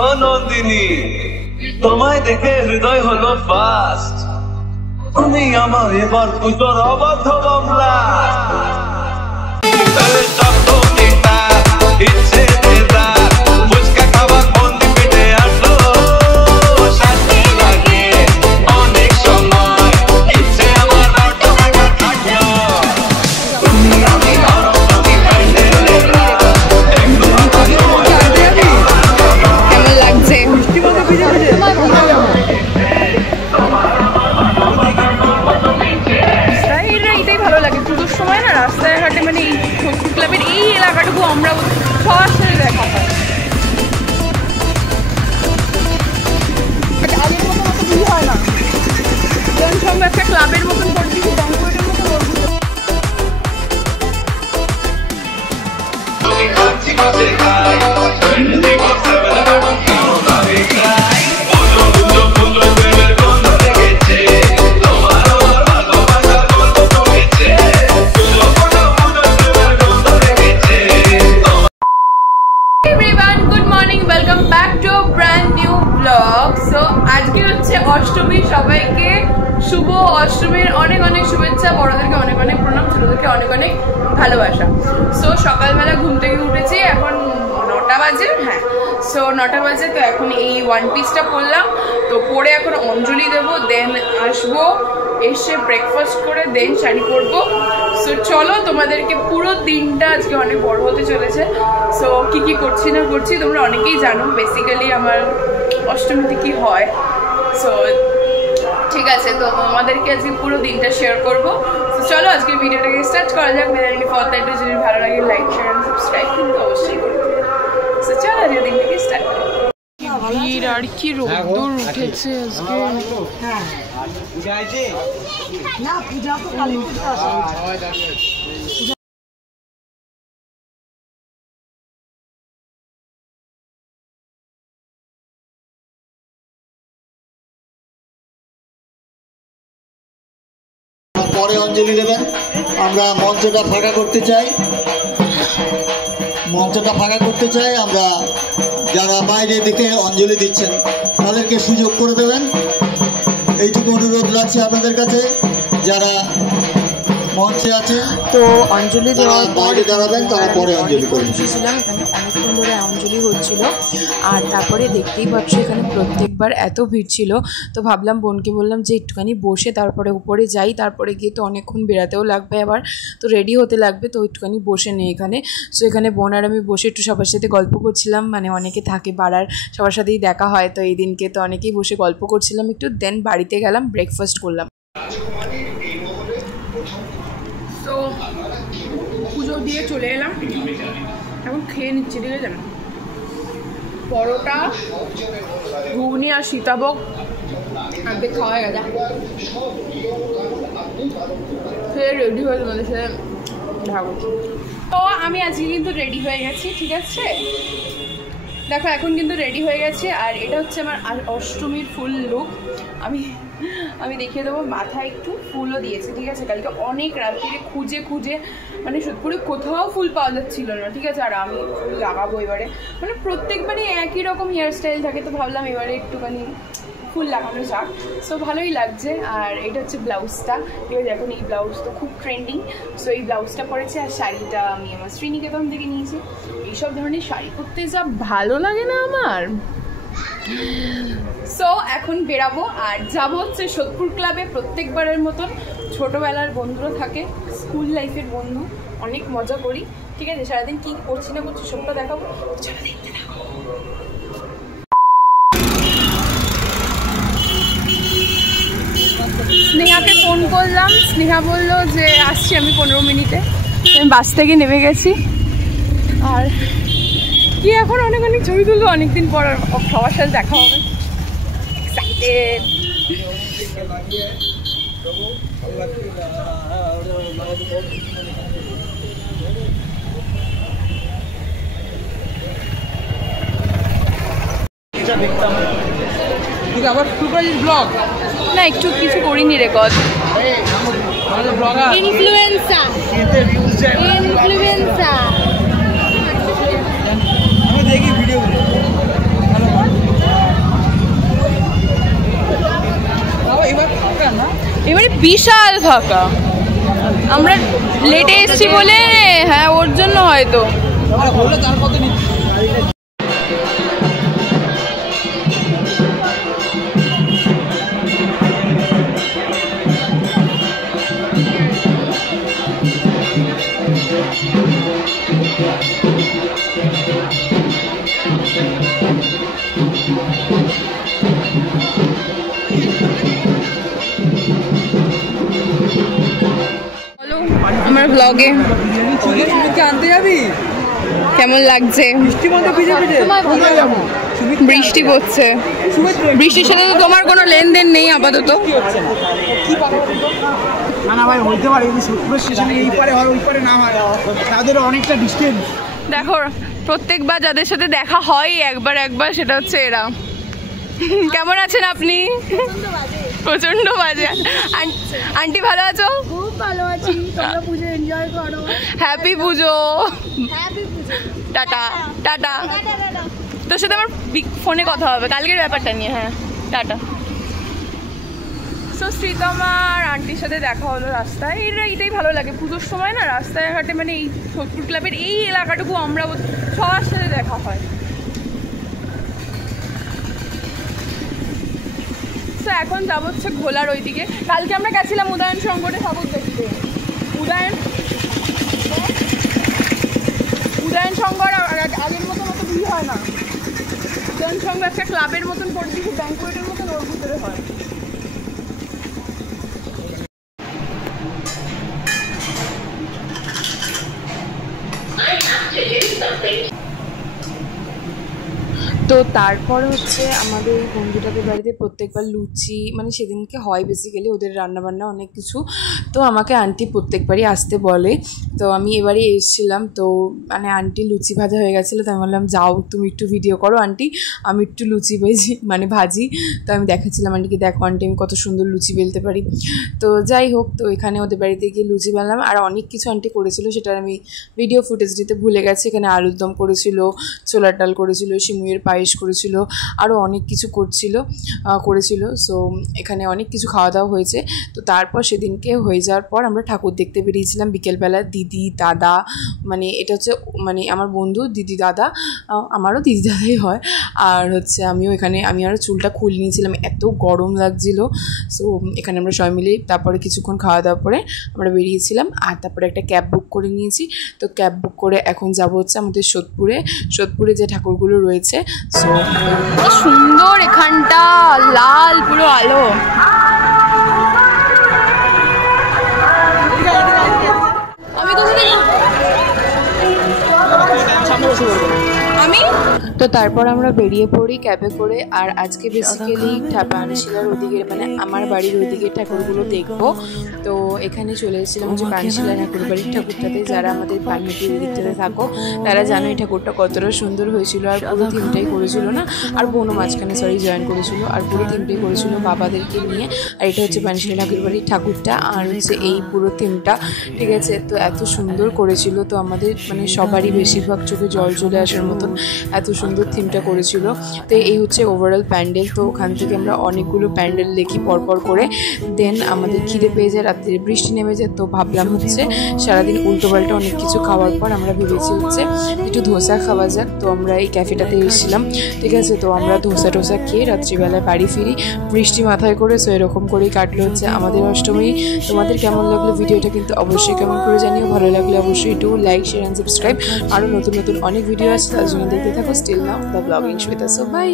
ও নন্দিনী, তোমায় দেখে হৃদয় হলো ফাস্ট। তুমি আমার এবার পুজোর অবাধ্য মামলা। ইচ্ছে ফুচকা খাবার বন্দি পেটে আসলো, শান্তি লাগে অনেক সময়, ইচ্ছে আমার বড্ড টাকা থাকলো। তুমি আমি তুমি কেমন লাগছে? এটাই ভালো লাগে পুজোর সময় না, রাস্তায় ঘাটে মানে এই ক্লাবের এই এলাকাটুকু আমরা সবার সাথে দেখা হয়। আগের মতো অত ভিড় হয় না, সঙ্গে একটা ক্লাবের মতন করে দিচ্ছি, ব্যাংকুয়েটের মতো অষ্টমী। সবাইকে শুভ অষ্টমীর অনেক অনেক শুভেচ্ছা, বড়দেরকে অনেক অনেক প্রণাম, ছোটদেরকে অনেক অনেক ভালোবাসা। সো সকালবেলা ঘুম থেকে উঠেছি, এখন 9টা বাজে। হ্যাঁ, সো 9টা বাজে। তো এখন এই ওয়ান পিসটা পরলাম, তো পরে এখন অঞ্জলি দেবো, দেন আসবো, এসে ব্রেকফাস্ট করে দেন শাড়ি পরবো। সো চলো তোমাদেরকে পুরো দিনটা আজকে অনেক বড় হতে চলেছে। সো কি কি করছি না করছি তোমরা অনেকেই জানো, বেসিক্যালি আমার অষ্টমীতে কি হয়। সো ঠিক আছে, তো তোমাদেরকে আজকে পুরো দিনটা শেয়ার করবো। তো চলো আজকে ভিডিওটাকে স্টার্ট করা যাক। মেদারিনী পদ্মাটা যদি ভালো লাগে লাইক শেয়ার এন্ড সাবস্ক্রাইব কিন্তু অবশ্যই করতে হবে। সো চলো আজকে দিনটাকে স্টার্ট করি। ভিড় আর কি রোদ্দুর উঠেছে আজকে। না পূজা তো কালী পূজা আছে। পরে অঞ্জলি দেবেন। আমরা মঞ্চটা ফাঁকা করতে চাই, আমরা যারা বাইরে দিকে অঞ্জলি দিচ্ছেন তাদেরকে সুযোগ করে দেবেন, এইটুকু অনুরোধ রাখছি আপনাদের কাছে। যারা মঞ্চে আছে তো অঞ্জলি দেওয়ার বাইরে দাঁড়াবেন, তারা পরে অঞ্জলি করবেন। ছিলাম এখানে অনেকক্ষণ ধরে অঞ্জলি হচ্ছিল, আর তারপরে দেখতেই পাচ্ছ এখানে প্রত্যেকবার এত ভিড় ছিল। তো ভাবলাম, বোনকে বললাম যে একটুখানি বসে তারপরে উপরে যাই, তারপরে গিয়ে তো অনেকক্ষণ বেরাতেও লাগবে, আবার তো রেডি হতে লাগবে, তো একটুখানি বসে নেই এখানে। সো এখানে বোন আর আমি বসে একটু সবার সাথে গল্প করছিলাম, মানে অনেকে থাকে পাড়ার, সবার সাথেই দেখা হয়, তো এই দিনকে তো অনেকেই বসে গল্প করছিলাম একটু। দেন বাড়িতে গেলাম, ব্রেকফাস্ট করলাম। তো পুজো দিয়ে চলে এলাম, এখন খেয়ে নিচ্ছি। ঠিক আছে, পরোটা, ঘুগনি আর সীতাভোগ আগে খাওয়া গেছে, খেয়ে রেডি হয়ে তোমাদের সাথে দেখা করছি। তো আমি আজকে কিন্তু রেডি হয়ে গেছি। ঠিক আছে, দেখো এখন কিন্তু রেডি হয়ে গেছে, আর এটা হচ্ছে আমার অষ্টমীর ফুল লুক। আমি দেখিয়ে দেবো, মাথায় একটু ফুলও দিয়েছে। ঠিক আছে, কালকে অনেক রাত্রিরে খুঁজে খুঁজে মানে সোদপুরে কোথাও ফুল পাওয়া যাচ্ছিল না। ঠিক আছে, আর আমি ফুল লাগাবো এবারে, মানে প্রত্যেকবারই একই রকম হেয়ারস্টাইল থাকে, তো ভাবলাম এবারে একটুখানি ফুল লাগানো যাক। সো ভালোই লাগছে। আর এটা হচ্ছে ব্লাউজটা। ঠিক আছে, এখন এই ব্লাউজ তো খুব ট্রেন্ডিং। সো এই ব্লাউজটা পরেছে, আর শাড়িটা আমি আমার শ্রীনিকেতন থেকে নিয়েছি। এইসব ধরনের শাড়ি পরতে যা ভালো লাগে না আমার। সো এখন বেরাবো আর যাবো হচ্ছে সোদপুর ক্লাবে। প্রত্যেকবারের মতন ছোটোবেলার বন্ধুরা থাকে, স্কুল লাইফের বন্ধু, অনেক মজা করি। ঠিক আছে, সারাদিন কী করছি না করছি সবটা দেখাবো, চলো দেখতে থাকো। স্নেহাকে ফোন করলাম, স্নেহা বললো যে আসছি আমি 15 মিনিটে। আমি বাস থেকে নেমে গেছি, আর কি এখন অনেক অনেক ছবি তুলবো, অনেকদিন পর সবার সাথে দেখা হবে। এক্সাইটেড। না একটু কিছু করিনি রেকর্ড। ইনফ্লুয়েন্সার আমি দেখি ভিডিও। বিশাল ফাঁকা। আমরা লেটে এসেছি বলে, হ্যাঁ ওর জন্য হয়তো। আমার ব্লগে আনতে যাবি? কেমন লাগছে? বৃষ্টি পড়ছে। বৃষ্টির সাথে তো তোমার কোনো লেনদেন নেই আপাতত। না ভাই হইতে পারে, সোদপুর স্টেশনে এই পারে হয় ওই পারে না হয়, তাদের অনেকটা ডিস্টেন্স। দেখো প্রত্যেকবার যাদের সাথে দেখা হয় একবার সেটা হচ্ছে এরা। কেমন আছেন আপনি? প্রচন্ড বাজে। আন্টি ভালো আছো? খুব ভালো আছি। তোমরা পুজো এনজয় করো। হ্যাপি পুজো। হ্যাপি পুজো। Tata tata. তোর সাথে আমার ফোনে কথা হবে কালকের ব্যাপারটা নিয়ে। হ্যাঁ টাটা। সো শ্রীতমার আন্টির সাথে দেখা হলো রাস্তায়। এইটাই ভালো লাগে পুজোর সময় না, রাস্তায় ঘাটে মানে এই সোদপুর ক্লাবের এই এলাকাটুকু আমরা সবার সাথে দেখা হয়। তো এখন যাবো হচ্ছে ঘোলার ওইদিকে। কালকে আমরা গেছিলাম উদয়ন সংকটে ঠাকুর দেখতে। উদয়ন সংঘর আগের মতন অত ভিড় হয় না। উদয়ন সংঘ একটা ক্লাবের মতন করে দিয়েছে, ব্যাংকুয়েটের মতন ওর ভিতরে হয়। তো তারপর হচ্ছে আমাদের এই বন্ধুটাদের বাড়িতে প্রত্যেকবার লুচি মানে সেদিনকে হয় বেসিক্যালি, ওদের রান্নাবান্না অনেক কিছু। তো আমাকে আন্টি প্রত্যেকবারই আসতে বলে। তো আমি এবারে এসেছিলাম, তো মানে আন্টি লুচি ভাজা হয়ে গেছিলো। তো আমি বললাম যাও তুমি একটু ভিডিও করো আন্টি, আমি একটু লুচি ভাজি। তো আমি দেখাচ্ছিলাম আন্টিকে, দেখো আন্টি আমি কত সুন্দর লুচি বেলতে পারি। তো যাই হোক, তো এখানে ওদের বাড়িতে গিয়ে লুচি বেললাম। আর অনেক কিছু আন্টি করেছিল, সেটা আমি ভিডিও ফুটেজ দিতে ভুলে গেছি। এখানে আলুর দম করেছিল, ছোলার ডাল করেছিল, সিমুইয়ের পায়েস করেছিল, আরও অনেক কিছু করেছিল। সো এখানে অনেক কিছু খাওয়া দাওয়া হয়েছে। তো তারপর সেদিনকে হয়ে যাওয়ার পর আমরা ঠাকুর দেখতে বেরিয়েছিলাম বিকেলবেলা। দিদি দাদা মানে এটা হচ্ছে মানে আমার বন্ধু দিদি দাদা, আমারও দিদি দাদাই হয়। আর হচ্ছে আমি আরও চুলটা খুলে নিয়েছিলাম, এত গরম লাগছিল। সো এখানে আমরা সবাই মিলে তারপরে কিছুক্ষণ খাওয়া দাওয়া পরে আমরা বেরিয়েছিলাম। আর তারপরে একটা ক্যাব বুক করে নিয়েছি। তো ক্যাব বুক করে এখন যাবো হচ্ছে আমাদের সোদপুরে যে ঠাকুরগুলো রয়েছে। সো কি সুন্দর এখানটা, লাল পুরো আলো। তো তারপর আমরা বেরিয়ে পড়ি ক্যাবে করে। আর আজকে বেসিক্যালি পানশিলার ওদিকে মানে আমার বাড়ির ওইদিকে ঠাকুরগুলো দেখবো। তো এখানে চলে এসেছিলাম যে পানশিলা ঠাকুর বাড়ির ঠাকুরটাতে। যারা আমাদের পানিটির দিকটাতে থাকো তারা জানো এই ঠাকুরটা কতটা সুন্দর হয়েছিল। আর পুরো থিমটাই করেছিল না, আর বোনও মাঝখানে জয়েন করেছিল। আর পুরো থিমটাই করেছিল বাবাদেরকে নিয়ে। আর এটা হচ্ছে পানশিলা ঠাকুর বাড়ির ঠাকুরটা, আর হচ্ছে এই পুরো থিমটা, ঠিক আছে। তো এত সুন্দর করেছিল, তো আমাদের মানে সবারই বেশিরভাগ চোখে জল চলে আসার মতন এত সুন্দর থিমটা করেছিল। তো এই হচ্ছে ওভারঅল প্যান্ডেল। তো ওখান থেকে আমরা অনেকগুলো প্যান্ডেল দেখি পরপর করে। দেন আমাদের খিদে পেয়ে যায়, রাত্রে বৃষ্টি নেমে যায়। তো ভাবলাম হচ্ছে সারাদিন উল্টোপাল্টা অনেক কিছু খাওয়ার পর আমরা ভেবেছি হচ্ছে একটু ধোসা খাওয়া যাক। তো আমরা এই ক্যাফেটাতে এসেছিলাম, ঠিক আছে। তো আমরা ধোসা খেয়ে রাত্রিবেলায় বাড়ি ফিরি বৃষ্টি মাথায় করে। সো এরকম করেই কাটলো হচ্ছে আমাদের অষ্টমী। তোমাদের কেমন লাগলো ভিডিওটা কিন্তু অবশ্যই কেমন করে জানিও। ভালো লাগলে অবশ্যই একটু লাইক শেয়ার অ্যান্ড সাবস্ক্রাইব। আরও নতুন অনেক ভিডিও আছে, তার জন্য দেখতে থাকো still now the blogging Shweta. So by.